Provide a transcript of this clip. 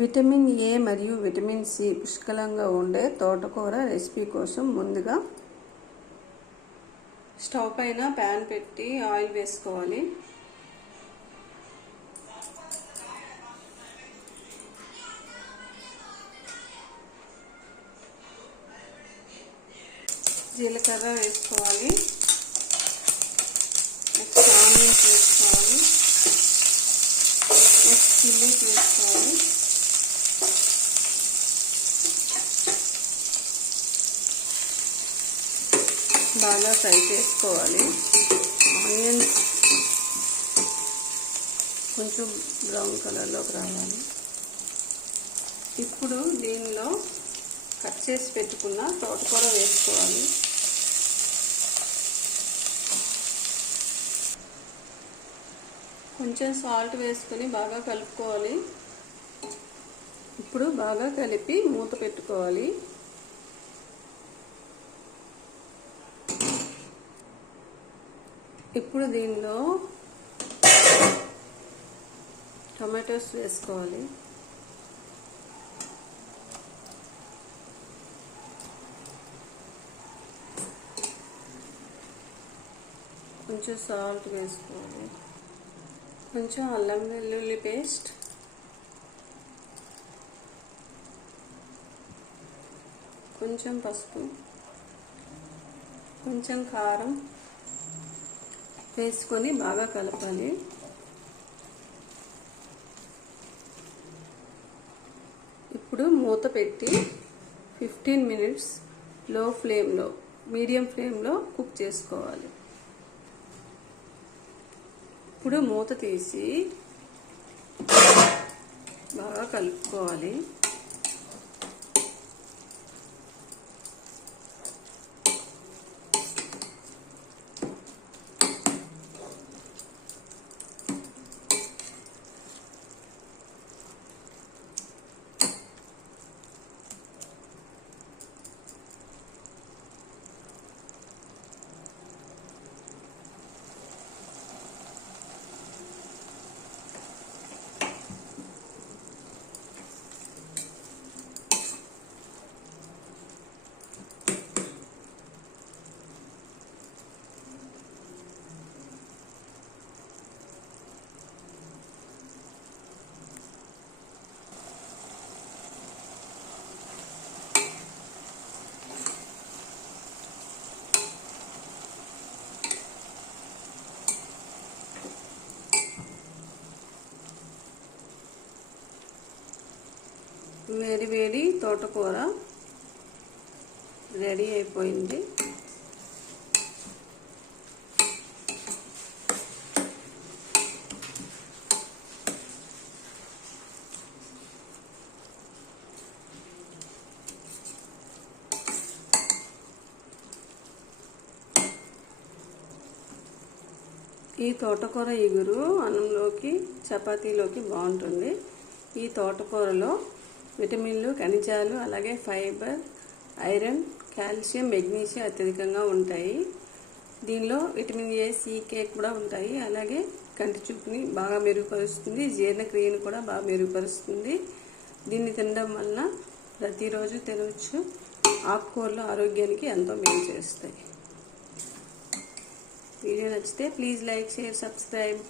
Vitamin A మరియు vitamin C పుష్కలంగా ఉండే తోటకూర రెసిపీ కోసం ముందుగా స్టవ్ పైన ప్యాన్ పెట్టి ఆయిల్ వేసుకోవాలి. జీలకర్ర వేసుకోవాలి. నెక్స్ట్ ఆనియన్స్ వేసుకోవాలి. నెక్స్ట్ చిల్లీస్ వేసుకోవాలి. బాగా ఫ్రై చేసుకోవాలి. ఆనియన్స్ కొంచెం బ్రౌన్ కలర్లోకి రావాలి. ఇప్పుడు దీనిలో కట్ చేసి పెట్టుకున్న తోటకూర వేసుకోవాలి. కొంచెం సాల్ట్ వేసుకొని బాగా కలుపుకోవాలి. ఇప్పుడు బాగా కలిపి మూత పెట్టుకోవాలి. ఇప్పుడు దీనిలో టమాటోస్ వేసుకోవాలి. కొంచెం సాల్ట్ వేసుకోవాలి. కొంచెం అల్లం వెల్లుల్లి పేస్ట్, కొంచెం పసుపు, కొంచెం కారం వేసుకొని బాగా కలపాలి. ఇప్పుడు మూత పెట్టి 15 మినిట్స్ లో ఫ్లేమ్లో మీడియం ఫ్లేమ్లో కుక్ చేసుకోవాలి. ఇప్పుడు మూత తీసి బాగా కలుపుకోవాలి. వేడి వేడి తోటకూర రెడీ అయిపోయింది. ఈ తోటకూర ఇగురు అన్నంలోకి చపాతీలోకి బాగుంటుంది. ఈ తోటకూరలో విటమిన్లు, ఖనిజాలు, అలాగే ఫైబర్, ఐరన్, కాల్షియం, మెగ్నీషియం అత్యధికంగా ఉంటాయి. దీనిలో విటమిన్ ఏ, సి, కే కూడా ఉంటాయి. అలాగే కంటి చూపుని బాగా మెరుగుపరుస్తుంది. జీర్ణక్రియను కూడా బాగా మెరుగుపరుస్తుంది. దీన్ని తినడం వలన ప్రతిరోజు తినవచ్చు. ఆకుకూరలు ఆరోగ్యానికి ఎంతో మేలు చేస్తాయి. వీడియో నచ్చితే ప్లీజ్ లైక్, షేర్, సబ్స్క్రైబ్.